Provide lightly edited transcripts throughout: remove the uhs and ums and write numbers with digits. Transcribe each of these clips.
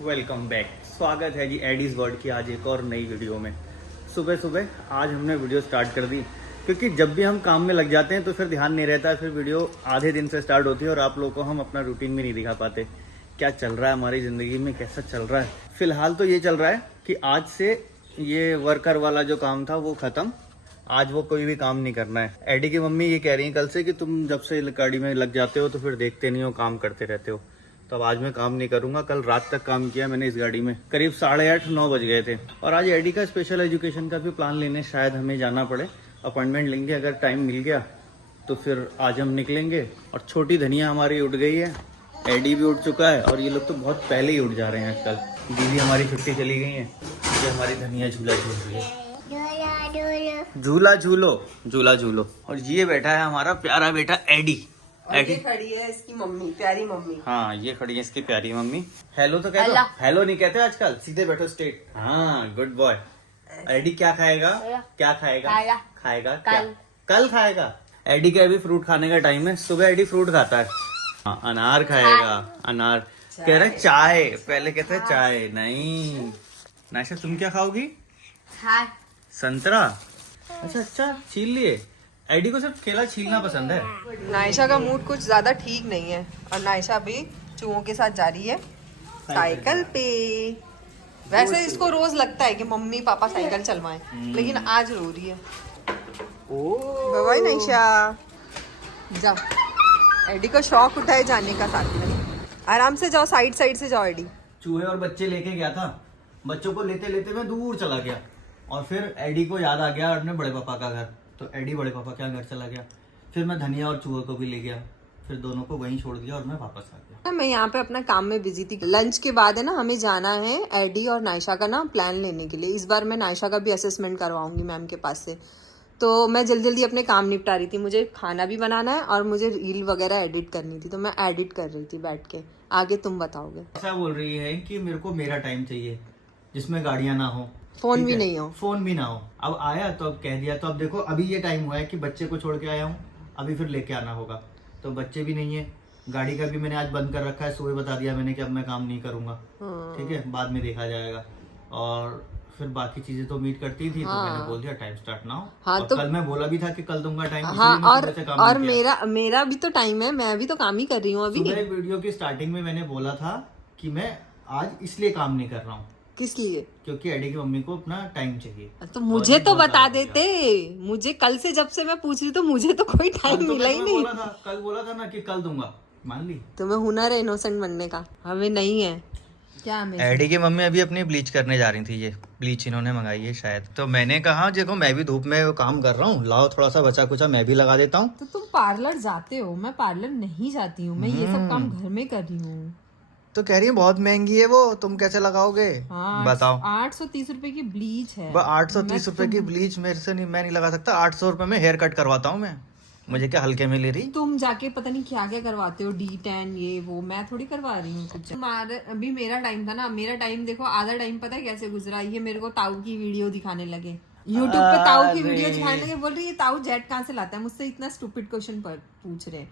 Welcome back. स्वागत है जी Aedes world की आज एक और नई वीडियो में। सुबह सुबह आज हमने वीडियो स्टार्ट कर दी क्योंकि जब भी हम काम में लग जाते हैं तो फिर ध्यान नहीं रहता है, फिर वीडियो आधे दिन से स्टार्ट होती है और आप लोगों को हम अपना रूटीन भी नहीं दिखा पाते। क्या चल रहा है हमारी ज़िंदगी में, कैसा चल रहा है। फिलहाल तो ये चल रहा है कि आज से ये वर्कर वाला जो काम था वो ख़त्म। आज वो कोई भी काम नहीं करना है। एडी की मम्मी ये कह रही है कल से कि तुम जब से गाड़ी में लग जाते हो तो फिर देखते नहीं हो, काम करते रहते हो। तो अब आज मैं काम नहीं करूंगा। कल रात तक काम किया मैंने इस गाड़ी में, करीब 8:30-9 बज गए थे। और आज एडी का स्पेशल एजुकेशन का भी प्लान लेने शायद हमें जाना पड़े। अपॉइंटमेंट लेंगे, अगर टाइम मिल गया तो फिर आज हम निकलेंगे। और छोटी धनिया हमारी उठ गई है, एडी भी उठ चुका है और ये लोग तो बहुत पहले ही उठ जा रहे हैं आजकल। दीदी हमारी छुट्टी चली गई है, ये हमारी धनिया झूला झूल रही है। झूला झूलो, झूला झूलो। और ये बैठा है हमारा प्यारा बेटा एडी। ये खड़ी है इसकी मम्मी, प्यारी मम्मी। हाँ, ये खड़ी है इसकी प्यारी मम्मी। हेलो तो कह दो। हेलो नहीं कहते आजकल, सीधे बैठो स्ट्रेट। हाँ, गुड बॉय। एडी क्या खाएगा? क्या खाएगा? खाएगा क्या? कल खाएगा। एडी का अभी फ्रूट खाने का टाइम है। सुबह एडी फ्रूट खाता है। हाँ, अनार खाएगा। अनार कह रहा है चाय, पहले कहते हैं चाय। नहीं नाशा, तुम क्या खाओगी? संतरा। अच्छा, छील लिए। एडी को सिर्फ केला छीलना पसंद है। नायशा का मूड कुछ ज्यादा ठीक नहीं है और नायशा अभी चूहों के साथ जा रही है साइकिल पे। वैसे इसको रोज लगता है कि मम्मी पापा साइकिल चलवाएं, लेकिन आज रो रही है। बाय नायशा, जाओ। एडी को शौक उठाए जाने का साथ में। आराम से जाओ, साइड से जाओ एडी। चूहे और बच्चे लेके गया था, बच्चों को लेते लेते मैं दूर चला गया और फिर एडी को याद आ गया अपने बड़े पापा का घर, तो एडी बड़े पापा के घर चला गया। फिर मैं धनिया और चूहे को भी ले गया, फिर दोनों को वहीं छोड़ दिया और मैं वापस आ गया। मैं यहाँ पे अपना काम में बिजी थी। लंच के बाद है ना, हमें जाना है एडी और नायशा का ना प्लान लेने के लिए। इस बार मैं नायशा का भी असेसमेंट करवाऊंगी मैम के पास से। तो मैं जल्दी अपने काम निपटा रही थी। मुझे खाना भी बनाना है और मुझे रील वगैरह एडिट करनी थी, तो मैं एडिट कर रही थी बैठ के। आगे तुम बताओगे। ऐसा बोल रही है कि मेरे को मेरा टाइम चाहिए जिसमें गाड़ियां ना हो, फोन भी नहीं हो। फोन भी ना हो। अब आया तो अब कह दिया, तो अब देखो अभी ये टाइम हुआ है कि बच्चे को छोड़ के आया हूँ, अभी फिर लेके आना होगा। तो बच्चे भी नहीं है, गाड़ी का भी मैंने आज बंद कर रखा है। सुबह बता दिया मैंने कि अब मैं काम नहीं करूंगा, ठीक है, बाद में देखा जाएगा। और फिर बाकी चीजें तो मीट करती थी, तो मैंने बोल दिया टाइम स्टार्ट ना हो। हाँ, और तो कल मैं बोला भी था कि कल दूंगा टाइम। और मेरा भी तो टाइम है, मैं भी तो काम ही कर रही हूँ अभी। वीडियो की स्टार्टिंग में मैंने बोला था कि मैं आज इसलिए काम नहीं कर रहा हूँ। किस लिए? क्योंकि एडी की मम्मी को अपना टाइम चाहिए। तो मुझे तो बता देते। मुझे कल से जब से मैं पूछ रही तो मुझे तो कोई टाइम मिला ही नहीं। कल बोला था ना कि कल दूंगा, मान ली। तुम्हें हुनर है इनोसेंट बनने का, हमें नहीं है। क्या हमें? एडी की मम्मी अभी अपनी ब्लीच करने जा रही थी। ये ब्लीच इन्होंने मंगाई है शायद। तो मैंने कहा देखो मैं भी धूप में काम कर रहा हूँ, लाओ थोड़ा सा बचा कुचा मैं भी लगा देता हूँ। तो तुम पार्लर जाते हो, मैं पार्लर नहीं जाती हूँ। मैं ये सब काम घर में कर रही हूँ। तो कह रही है बहुत महंगी है वो, तुम कैसे लगाओगे? बताओ। 830 रुपए की ब्लीच है। 830 रुपए की ब्लीच मेरे से नहीं, मैं नहीं लगा सकता। 800 रुपए में हेयर कट करवाता हूँ मैं, मुझे क्या हल्के में ले रही? तुम जाके पता नहीं क्या क्या करवाते हो, D10 ये वो, मैं थोड़ी करवा रही हूँ कुछ। अभी मेरा टाइम था ना, मेरा टाइम देखो, आधा टाइम पता है कैसे गुजरा। ये मेरे को ताऊ की वीडियो दिखाने लगे, यूट्यूब पे ताऊ की वीडियो दिखाने लगे। बोल रही है ताऊ जेट कहाँ से लाता है, मुझसे इतना स्टूपिड क्वेश्चन पूछ रहे।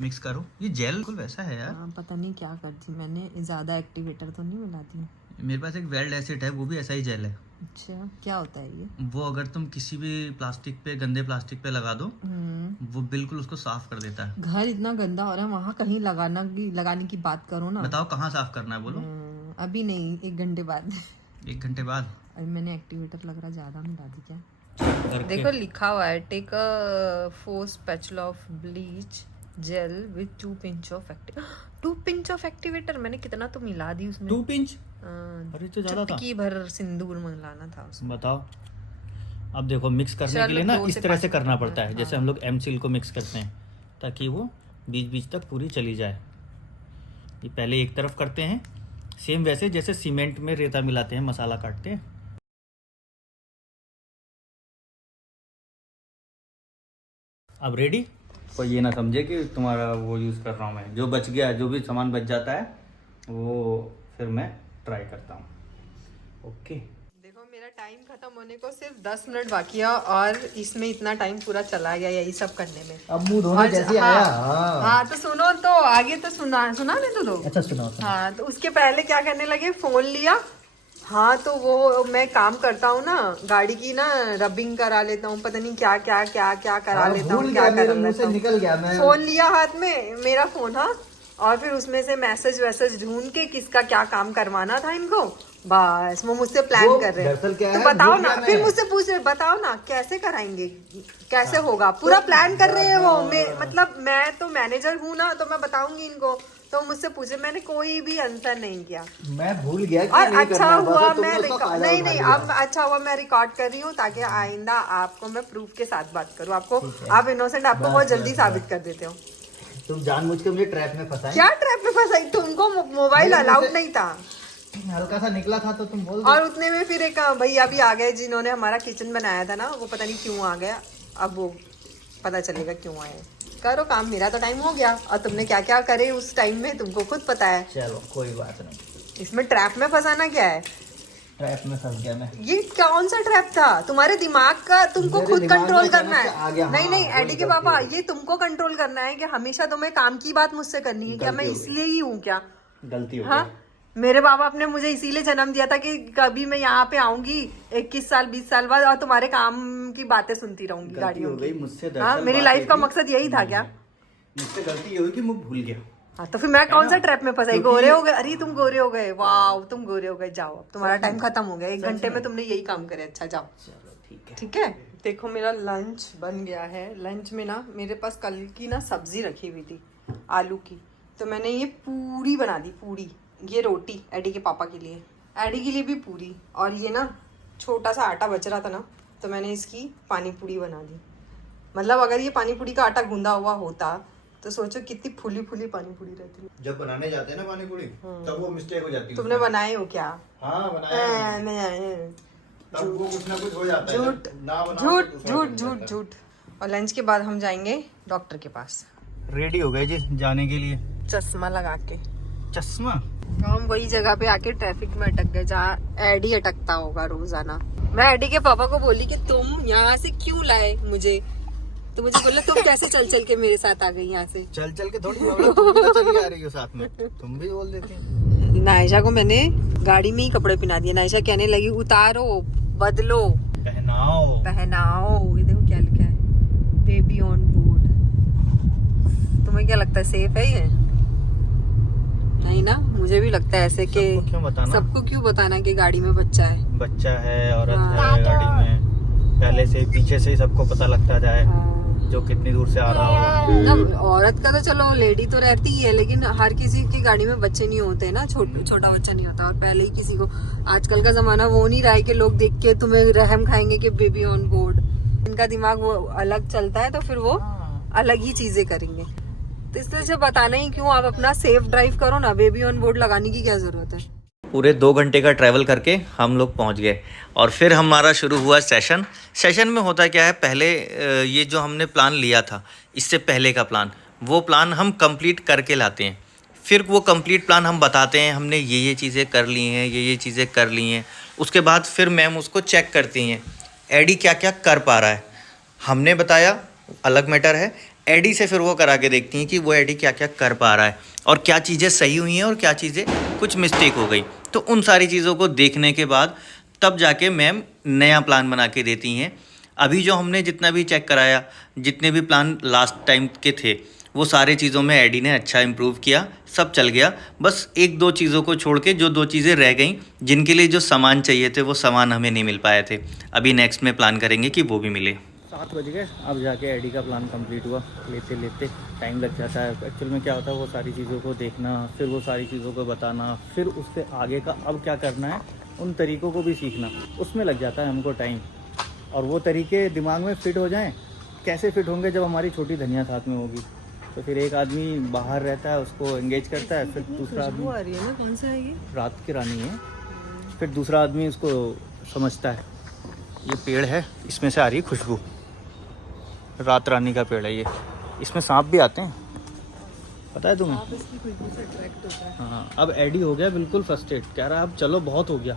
मिक्स करो, ये जेल बिल्कुल वैसा है यार। पता नहीं क्या करती मैंने, ज्यादा एक्टिवेटर तो नहीं मिलाती। मेरे पास एक वेल्ड एसिड है, वो भी ऐसा ही जेल है। अच्छा, क्या होता है ये? वो अगर तुम किसी भी प्लास्टिक पे, गंदे प्लास्टिक पे लगा दो, वो बिल्कुल उसको साफ कर देता है। घर इतना गंदा हो रहा है, वहाँ कहीं लगाने की बात करो ना। बताओ कहाँ साफ करना है बोलो। अभी नहीं, 1 घंटे बाद। 1 घंटे बाद? अभी मैंने एक्टिवेटर लग रहा ज्यादा मिला दी क्या? देखो लिखा हुआ है take a 4 spatula of bleach gel with 2 pinch of 2 pinch of activator. मैंने कितना तो मिला दी उसमें। 2 पिंच? अरे तो ज्यादा था। चुटकी भर सिंदूर मिलाना था उसमें। बताओ। अब देखो मिक्स करने के लिए ना इस तरह से करना पड़ता है, जैसे हम लोग एमसील को मिक्स करते हैं, ताकि वो बीच बीच तक पूरी चली जाए। ये पहले एक तरफ करते हैं, सेम वैसे जैसे सीमेंट में रेता मिलाते हैं, मसाला काटते हैं। अब रेडी। तो ये ना समझे कि तुम्हारा वो यूज़ कर रहा हूँ मैं। जो बच गया, जो भी सामान बच जाता है वो फिर मैं ट्राई करता हूँ। ओके। देखो मेरा मेरा टाइम खत्म होने को सिर्फ 10 मिनट बाकी है और इसमें इतना टाइम पूरा चला गया यही सब करने में। अब मुंह धोने कैसे हाँ, आया? हाँ तो सुनो, तो आगे तो सुना नहीं तो दो। अच्छा सुनाओ। हाँ तो उसके पहले क्या करने लगे, फोन लिया। हाँ तो वो मैं काम करता हूँ ना, गाड़ी की ना रबिंग करा लेता हूँ, पता नहीं क्या क्या क्या क्या करा लेता हूँ, क्या करा लेता हूँ। निकल गया मैं। फोन लिया हाथ में, मेरा फोन, हाँ, और फिर उसमें से मैसेज वैसेज ढूंढ के किसका क्या काम करवाना था इनको, बस वो मुझसे प्लान कर रहे हैं। तो बताओ ना, फिर मुझसे पूछ रहे बताओ ना कैसे कराएंगे, कैसे होगा, पूरा प्लान कर रहे हैं वो। मतलब मैं तो मैनेजर हूँ ना, तो मैं बताऊंगी इनको। तो मुझसे पूछे, मैंने कोई भी आंसर नहीं किया। मैं भूल गया कि और नहीं अच्छा करना हुआ तो मैं नहीं नहीं अब अच्छा हुआ मैं रिकॉर्ड कर रही हूँ, ताकि आइंदा आपको मैं प्रूफ के साथ बात करूँ। आपको आप इनोसेंट आपको बहुत जल्दी साबित कर देते हो। तुम जानबूझ के मुझे ट्रैप में फंसाई। क्या ट्रैप में फंसाई? तुमको मोबाइल अलाउड नहीं था, हल्का सा निकला था तो तुम बोल। और उतने में फिर एक भैया भी आ गए जिन्होंने हमारा किचन बनाया था ना, वो पता नहीं क्यों आ गया। अब वो पता चलेगा क्यों आए। करो काम, मेरा तो टाइम हो गया और तुमने क्या क्या करे उस टाइम में तुमको खुद पता है। चलो कोई बात नहीं। इसमें ट्रैप में फंसाना क्या है? ट्रैप में फंस गया मैं। ये कौन सा ट्रैप था? तुम्हारे दिमाग का तुमको खुद कंट्रोल करना है। नहीं नहीं एडी के पापा, ये तुमको कंट्रोल करना है कि हमेशा तुम्हें काम की बात मुझसे करनी है। क्या मैं इसलिए ही हूँ क्या? गलती हो हाँ, मेरे बाबा बाप ने मुझे इसीलिए जन्म दिया था कि कभी मैं यहाँ पे आऊंगी 21 साल 20 साल बाद और तुम्हारे काम की बातें सुनती रहूंगी गाड़ियों की। मुझसे हाँ, मेरी लाइफ का मकसद यही था क्या? मुझसे गलती ये हुई कि मैं भूल गया। हाँ तो फिर मैं कौन सा ट्रैप में फंसाई? गोरे हो गए? अरे तुम गोरे हो गए, वाह तुम गोरे हो गए। जाओ अब तुम्हारा टाइम खत्म हो गया, 1 घंटे में तुमने यही काम करे। अच्छा जाओ। चलो ठीक है। ठीक है, देखो मेरा लंच बन गया है। लंच में ना मेरे पास कल की ना सब्जी रखी हुई थी आलू की, तो मैंने ये पूरी बना दी। पूरी, ये रोटी एडी के पापा के लिए, एडी के लिए भी पूरी, और ये ना छोटा सा आटा बच रहा था ना, तो मैंने इसकी पानी पूरी बना दी। मतलब अगर ये पानी पूरी का आटा गूंदा हुआ होता तो सोचो कितनी फूली फूली पानी पूरी रहती है। जब बनाने जाते हैं ना पानी पूरी, तब वो मिस्टेक हो जाती है। तुमने बनाए हो क्या? हाँ बनाया। नहीं, तब वो कुछ ना कुछ हो जाता है। झूठ झूठ झूठ झूठ झूठ। और लंच के बाद हम जाएंगे डॉक्टर के पास। रेडी हो गए जी जाने के लिए, चश्मा लगा के। चश्मा? हम वही जगह पे आके ट्रैफिक में अटक गए जहाँ एडी अटकता होगा रोजाना। मैं एडी के पापा को बोली कि तुम यहाँ से क्यों लाए मुझे, तो मुझे बोला तुम कैसे चल चल के मेरे साथ आ गई यहाँ से। चल के थोड़ी, तुम भी तो चली आ रही हो साथ में, तुम भी बोल देती। नायशा को मैंने गाड़ी में ही कपड़े पहना दिए। नायशा कहने लगी उतारो, बदलो, पहनाओ। ये देखो क्या लिखा है, बेबी ऑन बोर्ड। तुम्हें क्या लगता है सेफ है ये? नहीं ना, मुझे भी लगता है ऐसे कि सबको क्यों बताना कि गाड़ी में बच्चा है, औरत है गाड़ी में। पहले से पीछे से ही सबको पता लगता जाए जो कितनी दूर से आ रहा हो। औरत का तो चलो लेडी तो रहती ही है, लेकिन हर किसी की गाड़ी में बच्चे नहीं होते ना, छोटा बच्चा नहीं होता। और पहले ही किसी को, आजकल का जमाना वो नहीं रहा है कि लोग देख के तुम्हें रहम खाएंगे कि बेबी ऑन बोर्ड। इनका दिमाग वो अलग चलता है, तो फिर वो अलग ही चीजें करेंगे। तो इसलिए जब बताना ही क्यों, आप अपना सेफ ड्राइव करो ना, बेबी ऑन बोर्ड लगाने की क्या जरूरत है। पूरे 2 घंटे का ट्रैवल करके हम लोग पहुंच गए और फिर हमारा शुरू हुआ सेशन में होता क्या है, पहले ये जो हमने प्लान लिया था, इससे पहले का प्लान, वो प्लान हम कंप्लीट करके लाते हैं। फिर वो कंप्लीट प्लान हम बताते हैं, हमने ये चीज़ें कर ली हैं, ये चीज़ें कर ली हैं। उसके बाद फिर मैम उसको चेक करती हैं, एडी क्या क्या कर पा रहा है। हमने बताया अलग मैटर है, एडी से फिर वो करा के देखती हैं कि वो एडी क्या क्या कर पा रहा है और क्या चीज़ें सही हुई हैं और क्या चीज़ें कुछ मिस्टेक हो गई। तो उन सारी चीज़ों को देखने के बाद तब जाके मैम नया प्लान बना के देती हैं। अभी जो हमने जितना भी चेक कराया, जितने भी प्लान लास्ट टाइम के थे, वो सारे चीज़ों में एडी ने अच्छा इम्प्रूव किया, सब चल गया। बस 1-2 चीज़ों को छोड़ के जो 2 चीज़ें रह गई, जिनके लिए जो सामान चाहिए थे वो सामान हमें नहीं मिल पाए थे। अभी नेक्स्ट में प्लान करेंगे कि वो भी मिले। 7 बज गए, अब जाके एडी का प्लान कंप्लीट हुआ। लेते लेते टाइम लग जाता है। एक्चुअल में क्या होता है, वो सारी चीज़ों को देखना, फिर वो सारी चीज़ों को बताना, फिर उससे आगे का अब क्या करना है, उन तरीक़ों को भी सीखना, उसमें लग जाता है हमको टाइम। और वो तरीके दिमाग में फ़िट हो जाएं, कैसे फ़िट होंगे जब हमारी छोटी धनिया साथ में होगी। तो फिर एक आदमी बाहर रहता है, उसको एंगेज करता है, फिर दूसरा आदमी, आ रही है ना, कौन सा है ये, रात की रानी है, फिर दूसरा आदमी उसको समझता है। ये पेड़ है, इसमें से आ रही है खुशबू, रात रानी का पेड़ है ये, इसमें सांप भी आते हैं, पता है तुम्हें? हाँ, अब एडी हो गया बिल्कुल फर्स्टेड, कह रहा है अब चलो बहुत हो गया,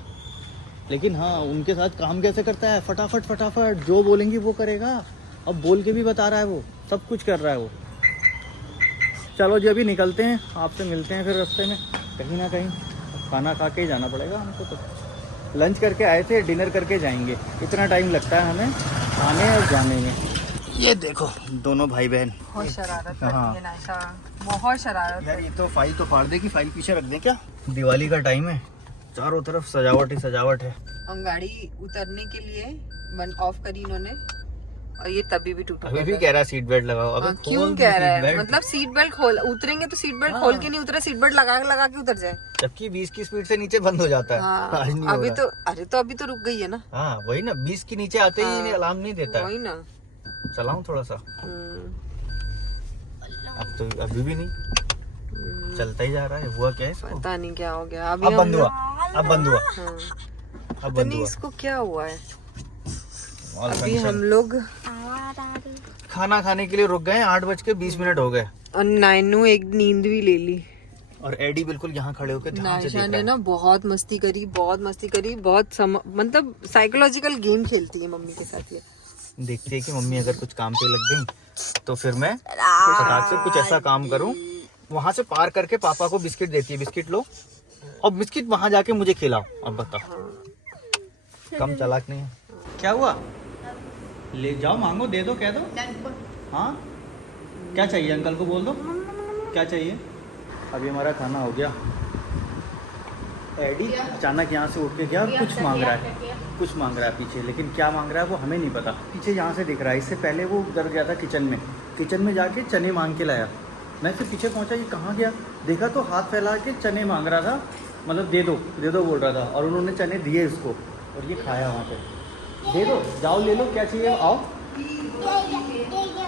लेकिन हाँ उनके साथ काम कैसे करता है, फटाफट फटाफट जो बोलेंगी वो करेगा। अब बोल के भी बता रहा है, वो सब कुछ कर रहा है वो। चलो जी अभी निकलते हैं, आपसे मिलते हैं फिर रास्ते में कहीं ना कहीं। खाना खा के ही जाना पड़ेगा हमको, तो लंच करके आए थे, डिनर करके जाएंगे। इतना टाइम लगता है हमें आने और जाने में। ये देखो दोनों भाई बहन बहुत शरारत हाँ। करती है नायशा, बहुत शरारत। यार ये तो फाइल तो फाड़ देगी, फाइल पीछे रख दें क्या? दिवाली का टाइम है, चारों तरफ सजावट ही सजावट है। हम गाड़ी उतरने के लिए बंद ऑफ करी इन्होंने, और ये तभी भी टूटा। अभी भी कह रहा है सीट बेल्ट लगाओ। अबे खोल क्यों दे कह रहा सीट है? बेल्ट। मतलब सीट बेल्ट खोल, उतरेंगे तो सीट बेल्ट हाँ। खोल के नहीं उतरे, सीट बेल्ट लगा के उतर जाए। जबकि 20 की स्पीड से नीचे बंद हो जाता है। हाँ, आज नहीं हो अभी रहा। तो अरे तो अभी तो रुक गई है ना। हाँ वही ना, 20 के नीचे आते ही हाँ, अलार्म नहीं देता है। वही ना। चलाऊं थोड़ा सा, अब तो अभी भी नहीं चलता ही जा रहा है। हुआ क्या है इसको? पता नहीं क्या हो गया। अब बंद हुआ, अब बंद हुआ, हाँ, अब पता बंद नहीं हुआ। इसको क्या हुआ है। All अभी function। हम लोग खाना खाने के लिए रुक गए, 8:20 हो गए। और नाइनू एक नींद भी ले ली। और एडी बिल्कुल यहाँ खड़े होकर ध्यान से देख नायशा रहा ने है। ना बहुत मस्ती करी, मतलब साइकोलॉजिकल गेम खेलती है मम्मी के साथ ये। देखती है कि मम्मी अगर कुछ काम पे लग गई तो फिर मैं फटाक से कुछ ऐसा काम करूं। वहां से पार करके पापा को बिस्किट देती है, बिस्किट लो और बिस्किट वहां जाके मुझे खिलाओ। अब बताओ, कम चालाक नहीं है। क्या हुआ? ले जाओ, मांगो, दे दो, कह दो। हाँ क्या चाहिए अंकल को बोल दो, क्या चाहिए। अभी हमारा खाना हो गया। एडी अचानक यहाँ से उठ के गया और कुछ मांग रहा है पीछे, लेकिन क्या मांग रहा है वो हमें नहीं पता। पीछे यहाँ से दिख रहा है, इससे पहले वो उधर गया था किचन में जाके चने मांग के लाया। मैं फिर पीछे पहुँचा, ये कहाँ गया, देखा तो हाथ फैला के चने मांग रहा था, मतलब दे दो बोल रहा था। और उन्होंने चने दिए इसको और ये खाया वहाँ पे। दे दो, जाओ ले लो, क्या चाहिए, आओ।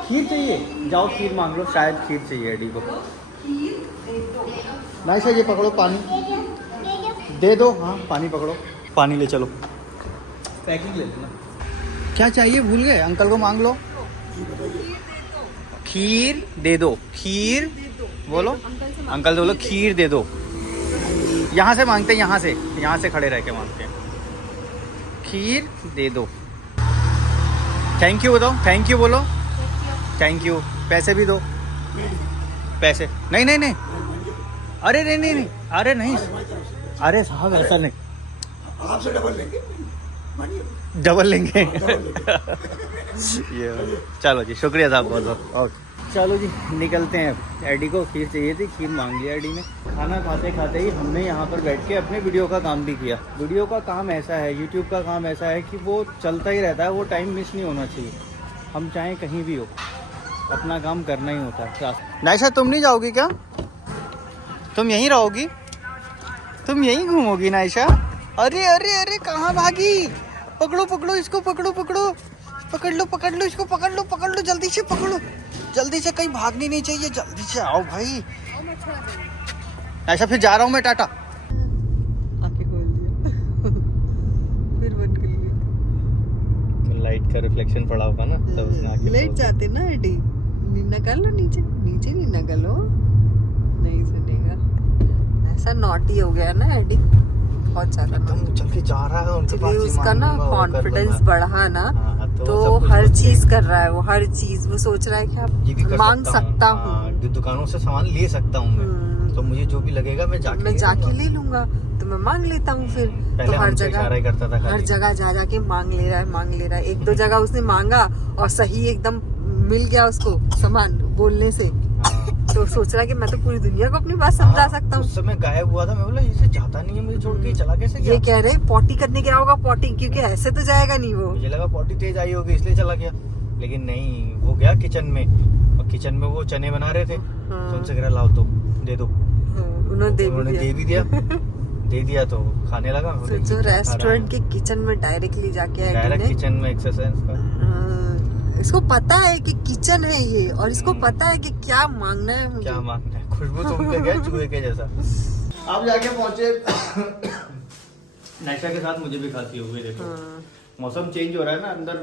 खीर चाहिए, जाओ खीर मांग लो, शायद खीर चाहिए एडी को। नायशा ये पकड़ो पानी, दे दो। हाँ पानी पकड़ो, पानी ले चलो, पैकिंग ले लेना। क्या चाहिए भूल गए, अंकल को मांग लो। खीर दे दो, खीर बोलो, अंकल से बोलो खीर दे दो। यहाँ से मांगते हैं, यहाँ से खड़े रह के मांगते हैं। खीर दे दो। थैंक यू बताओ, थैंक यू बोलो, थैंक यू। पैसे भी दो, पैसे नहीं, अरे नहीं, अरे नहीं, अरे साहब ऐसा नहीं, आपसे डबल लेंगे। ये चलो जी, शुक्रिया साहब बहुत बहुत। ओके चलो जी निकलते हैं। एडी को खीर चाहिए थी, खीर मांग लिया एडी ने। खाना खाते खाते ही हमने यहाँ पर बैठ के अपने वीडियो का काम भी किया। वीडियो का काम ऐसा है, यूट्यूब का काम ऐसा है कि वो चलता ही रहता है, वो टाइम मिस नहीं होना चाहिए। हम चाहे कहीं भी हो, अपना काम करना ही होता है। नायशा तुम नहीं जाओगी क्या? तुम यहीं रहोगी, तुम यहीं घूमोगी नायशा? अरे कहाँ भागी? पकड़ो इसको, पकड़ो पकड़ लो इसको, पकड़ लो जल्दी से, कहीं भागनी नहीं चाहिए। जल्दी से आओ भाई। नायशा फिर जा रहा हूँ मैं, टाटा। आंखें खोल दिया फिर बंद कर लिया। लाइट का रिफ्लेक्शन पड़ा होगा ना, तब उसने आके लेट जाते ना एडी। नीना कर लो, नीचे नीना कर लो, नहीं सुनेगा। ऐसा नॉटी हो गया ना एडी, बहुत ज्यादा। एकदम चल के जा रहा है उनके पास, उसका ना कॉन्फिडेंस बढ़ा ना, तो सब कुछ हर चीज कर रहा है वो, हर चीज वो सोच रहा है कि ये भी आप कर मांग सकता हूँ। हाँ, दुकानों से सामान ले सकता हूँ मैं, तो मुझे जो भी लगेगा मैं जाके ले लूंगा, तो मैं मांग लेता हूँ फिर। पहले तो हर हमसे इशारा ही करता था जगह खाली। जा के मांग ले रहा है। एक दो जगह उसने मांगा और सही एकदम मिल गया उसको सामान बोलने से, तो सोच रहा है कि मैं तो पूरी दुनिया को अपनी बात समझा सकता हूँ। उस समय गायब हुआ था, मैं बोला इसे जाता नहीं है मुझे छोड़ के, चला कैसे गया? ये कह रहे पॉटी करने गया होगा, पॉटी, क्योंकि ऐसे तो जाएगा नहीं वो। मुझे लगा पॉटी तेज आई होगी इसलिए चला गया, लेकिन नहीं, वो गया किचन में, और किचन में वो चने बना रहे थे, तो उनसे कह रहा लाओ तो दे दो। उन्होंने दे भी दिया दे दिया तो खाने लगा। सोचो रेस्टोरेंट के किचन में डायरेक्टली जाके डायरेक्ट किचन में एक्सरसाइज का। इसको पता है कि किचन है ये, और इसको पता है कि क्या मांगना है मुझे। क्या मांगना है, खुशबू तो उनका गया चूहे के जैसा। आप जाके पहुंचे। नायशा के साथ मुझे भी खांसी हो गई। देखो मौसम चेंज हो रहा है ना, अंदर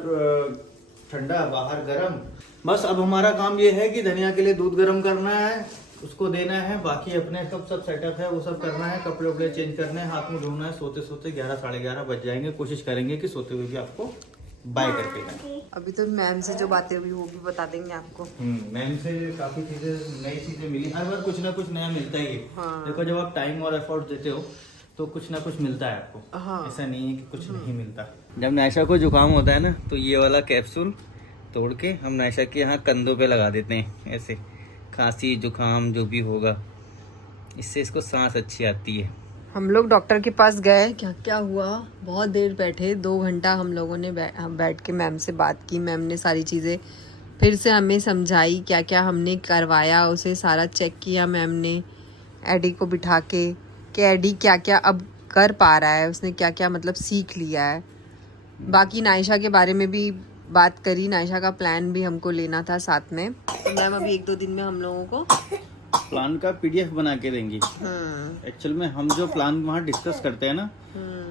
ठंडा बाहर गर्म। बस अब हमारा काम ये है कि धनिया के लिए दूध गर्म करना है, उसको देना है। बाकी अपने सब सेटअप है वो सब करना है, कपड़े वपड़े चेंज करने हैं, हाथ में धोना है। सोते सोते 11 साढ़े 11 बज जाएंगे। कोशिश करेंगे कि सोते हुए भी आपको बाय करके जाए। अभी तो मैम से जो बातें हुई वो भी बता देंगे आपको। मैम से काफी चीजें, नई चीजें मिली। हर बार कुछ ना कुछ नया मिलता ही है। हाँ। देखो जब आप टाइम और एफर्ट देते हो तो कुछ ना कुछ मिलता है आपको। हाँ। ऐसा नहीं है कि कुछ नहीं मिलता। जब नायशा को जुकाम होता है ना तो ये वाला कैप्सूल तोड़ के हम नायशा के यहाँ कंधों पे लगा देते हैं। ऐसे खांसी जुकाम जो भी होगा, इससे इसको सांस अच्छी आती है। हम लोग डॉक्टर के पास गए, क्या क्या हुआ, बहुत देर बैठे, 2 घंटा हम लोगों ने बैठ के मैम से बात की। मैम ने सारी चीज़ें फिर से हमें समझाई, क्या क्या हमने करवाया, उसे सारा चेक किया मैम ने एडी को बिठा के कि एडी क्या क्या अब कर पा रहा है, उसने क्या क्या मतलब सीख लिया है। बाकी नायशा के बारे में भी बात करी, नायशा का प्लान भी हमको लेना था साथ में। तो मैम अभी 1-2 दिन में हम लोगों को प्लान का PDF बना के देंगी। एक्चुअल में हम जो प्लान वहाँ डिस्कस करते हैं ना,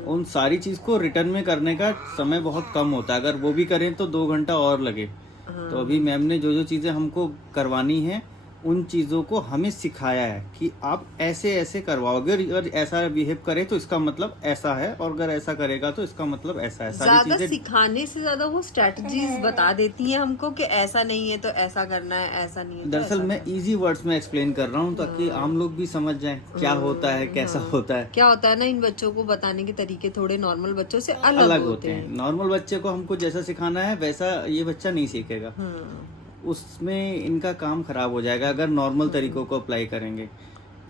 उन सारी चीज को रिटर्न में करने का समय बहुत कम होता है। अगर वो भी करें तो 2 घंटा और लगे। तो अभी मैम ने जो जो चीजें हमको करवानी है उन चीजों को हमें सिखाया है कि आप ऐसे ऐसे करवाओगे, अगर ऐसा बिहेव करे तो इसका मतलब ऐसा है, और अगर ऐसा करेगा तो इसका मतलब ऐसा है। सारी ज्यादा चीजें सिखाने से ज्यादा वो स्ट्रेटजीज बता देती हैं हमको कि ऐसा नहीं है तो ऐसा करना है, ऐसा नहीं है तो दरअसल ऐसा मैं इजी वर्ड्स में एक्सप्लेन कर रहा हूँ ताकि आम लोग भी समझ जाएं क्या होता है, कैसा होता है। क्या होता है ना, इन बच्चों को बताने के तरीके थोड़े नॉर्मल बच्चों से अलग अलग होते होते हैं। नॉर्मल बच्चे को हमको जैसा सिखाना है वैसा ये बच्चा नहीं सीखेगा। उसमें इनका काम खराब हो जाएगा अगर नॉर्मल तरीकों को अप्लाई करेंगे।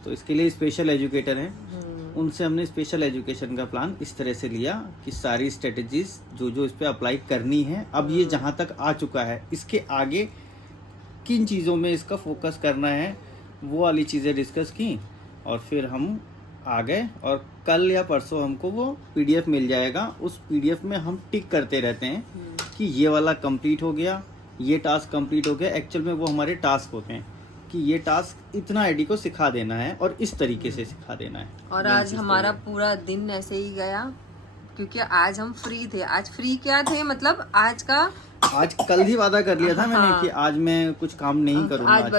तो इसके लिए स्पेशल एजुकेटर हैं, उनसे हमने स्पेशल एजुकेशन का प्लान इस तरह से लिया कि सारी स्ट्रेटजीज जो जो इस पे अप्लाई करनी है, अब ये जहाँ तक आ चुका है इसके आगे किन चीज़ों में इसका फोकस करना है वो वाली चीज़ें डिस्कस की। और फिर हम आ गए और कल या परसों हमको वो PDF मिल जाएगा। उस PDF में हम टिक करते रहते हैं कि ये वाला कंप्लीट हो गया, ये टास्क कंप्लीट हो गया। एक्चुअल में वो हमारे टास्क होते हैं कि ये टास्क इतना एडी को सिखा देना है और इस तरीके से सिखा देना है। और आज हमारा पूरा दिन ऐसे ही गया क्योंकि आज हम फ्री थे। आज फ्री क्या थे मतलब आज कल ही वादा कर लिया था मैंने कि आज मैं कुछ काम नहीं करूंगा। आज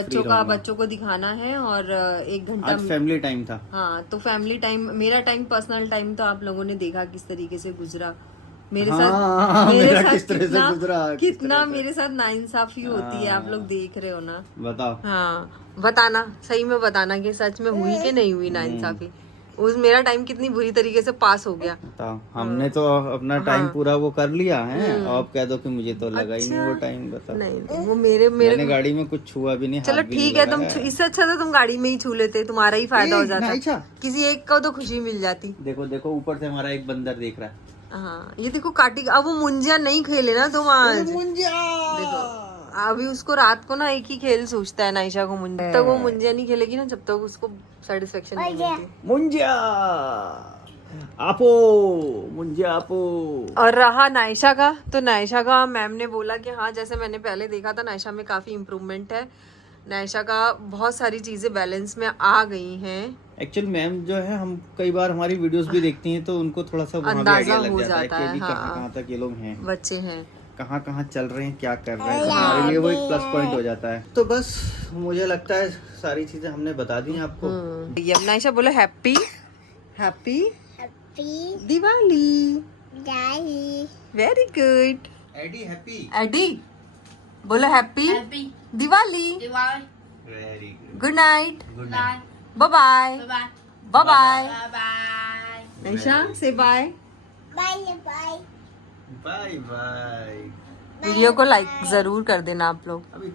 बच्चों को दिखाना है और 1 घंटा आज फैमिली टाइम था। हाँ, तो फैमिली टाइम, मेरा टाइम, पर्सनल टाइम तो आप लोगों ने देखा किस तरीके से गुजरा मेरे साथ किस तरह से गुजरा, कितना मेरे साथ नाइंसाफी होती है, आप लोग देख रहे हो ना। बताओ। हाँ, बताना, सही में बताना कि सच में हुई कि नहीं हुई नाइंसाफी। उस मेरा टाइम कितनी बुरी तरीके से पास हो गया। बताओ, हमने तो अपना टाइम पूरा वो कर लिया है। आप कह दो कि मुझे तो लगा ही नहीं वो टाइम। बताओ। नहीं, वो मैंने गाड़ी में कुछ छुआ भी नहीं। चलो ठीक है, तुम इससे अच्छा था तुम गाड़ी में ही छू लेते, तुम्हारा ही फायदा हो जाता, किसी एक को तो खुशी मिल जाती। देखो देखो, ऊपर से हमारा एक बंदर देख रहा है। हाँ, ये देखो काटी। अब वो मुंजिया नहीं खेले ना तुम आज। देखो अभी उसको रात को ना एक ही खेल सोचता है नायशा को, मुंजिया। तब वो मुंजिया नहीं खेलेगी ना जब तक उसको सेटिस्फेक्शन नहीं मिलती। मुंजिया आपो, मुंजिया आपो। और रहा नायशा का, तो नायशा का मैम ने बोला कि हाँ, जैसे मैंने पहले देखा था नायशा में काफी इम्प्रूवमेंट है। नायशा का बहुत सारी चीजें बैलेंस में आ गई हैं। एक्चुअल मैम जो है, हम कई बार हमारी वीडियोस भी देखती हैं तो उनको थोड़ा सा अंदाजा लग हो जाता है कि अभी हाँ, कहाँ तक ये लोग हैं, बच्चे हैं, कहाँ चल रहे हैं, क्या कर रहे हैं। तो हमारे लिए वो एक प्लस पॉइंट हो जाता है। तो बस मुझे लगता है सारी चीजें हमने बता दी हैं आपको। ये नायशा बोलो हैप्पी दिवाली। वेरी गुड एडी, बोलो happy Diwali. Very good night, bye bye, bye bye. Naisha से बाय बाय बाय। वीडियो को लाइक जरूर कर देना आप लोग। अभी